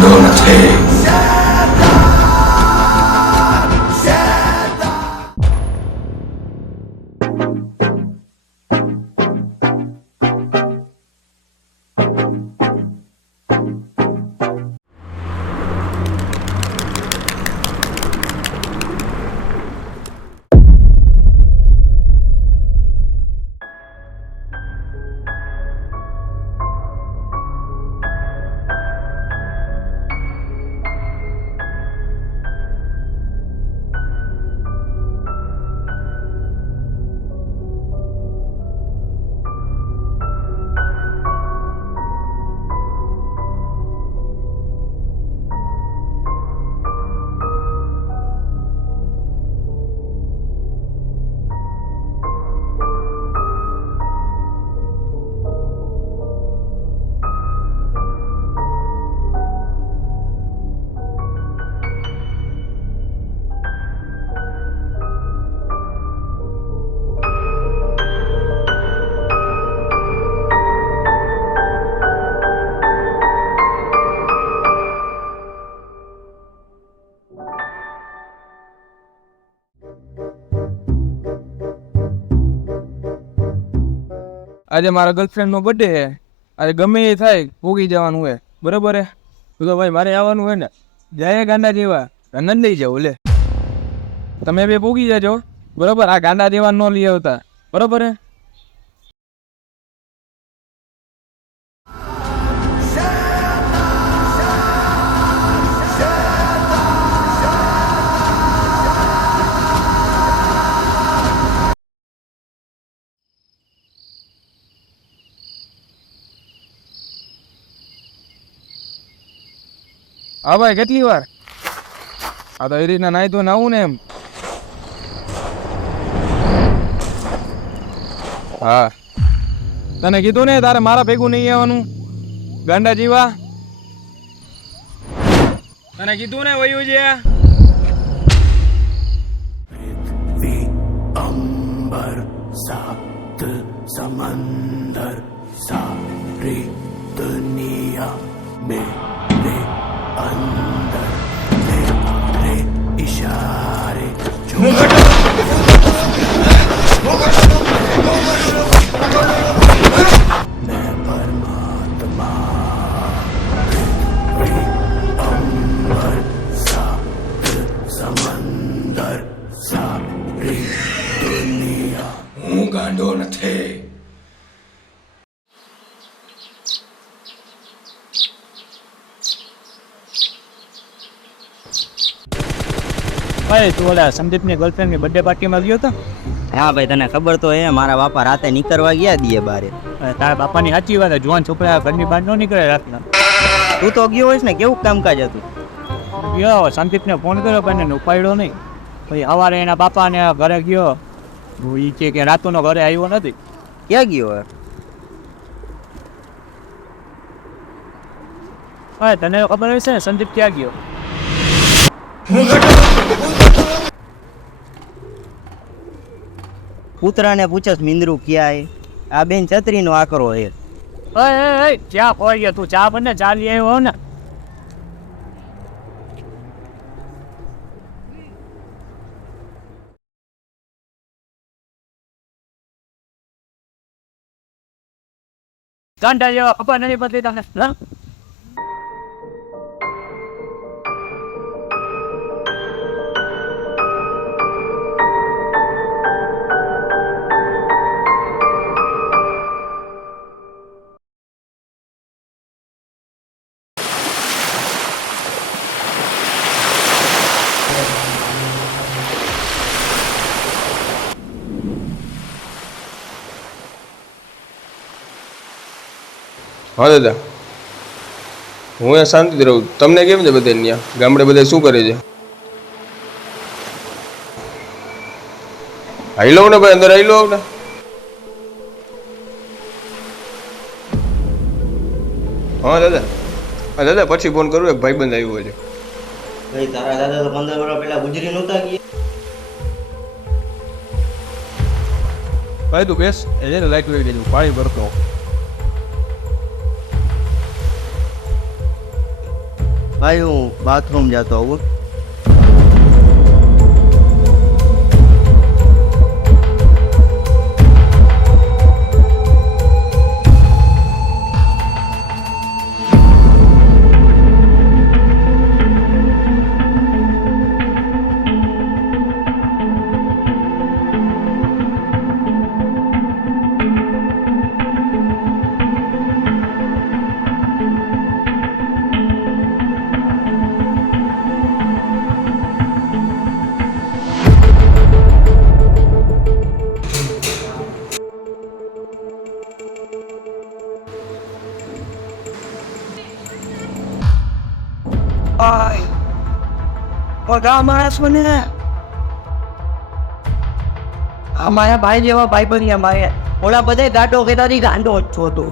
ગાંડો નથી. આજે મારા ગર્લફ્રેન્ડનો બર્થડે છે. આજે ગમે એ થાય ભોગી જવાનું હોય, બરાબર હે? તો ભાઈ મારે આવવાનું હોય ને, જાય ગાંડા જેવા રન લઈ જાઓ. લે તમે બે ભોગી જાજો, બરાબર? આ ગાંડા જેવા ન લઈ આવતા, બરાબર હે? હા ભાઈ, કેટલી વાર? આ તો એ રીતના નાઈ તો આવું ને એમ. હા, તને કીધું ને તારે મારા ભેગું નહીં આવવાનું ગાંડા જીવા. તને કીધું ને વયું છે. પૃથ્વી અંબર સાત સમંદર સારી દુનિયા મેરે અંદર મેરે ઇશારે मैं परमात्मा पृथ्वी अंबर सात समंदर सारी दुनिया. હું ગાંડો નથી. ભાઈ તું ઓલા સંદીપની ગર્લફ્રેન્ડની બર્થડે પાર્ટીમાં ગયો હતો? હા ભાઈ, તને ખબર તો હે, મારા બાપા રાતે નીકળવા ગયા દીએ બારે. તારા બાપાની સાચી વાત, જુવાન છોકરા ઘરની બહાર ન નીકળે રાતના. તું તો ગયો હોઈશ ને, કેવું કામકાજ હતું? ગયો સંદીપને ફોન કર્યો પણ એને ઉપાડ્યો નહીં. પછી સવારે એના બાપાને ઘરે ગયો, એ કહે કે રાતુનો ઘરે આવ્યો નથી. ક્યાં ગયો હે? હા, તને ખબર હશે ને સંદીપ ક્યાં ગયો? કૂતરાને પૂછસ મિંદરું ક્યાં હે? આ બેન છત્રીનો આકરો હે. ચા પડી તું ચા બને ચા લઈ આવ્યો ને. ગાંડા જેવા ખબર નથી પડતી તને? હા દાદા, હું અહીંયા શાંતિથી રહું. તમને કેમ છે બધા ત્યાં ગામડે? બધા શું કરે છે? આવી લઉં ને ભાઈ, અંદર આવી લઉં ને. હા દાદા, હા દાદા, પછી ફોન કરું. એક ભાઈબંધ આવ્યો છે. ભાઈ તારા દાદા તો 15 વર્ષ પહેલા ગુજરી નહોતા ગયા? ભાઈ તું બેસ, એને લાઈટ વેરી દેજો, પાણી ભરતો. ભાઈ હું બાથરૂમ જતો આવું. અમારા ભાઈ જેવા ભાઈ બની અમારે ઓલા બધા દાંડો કેતાથી ગાંડો જ છો તું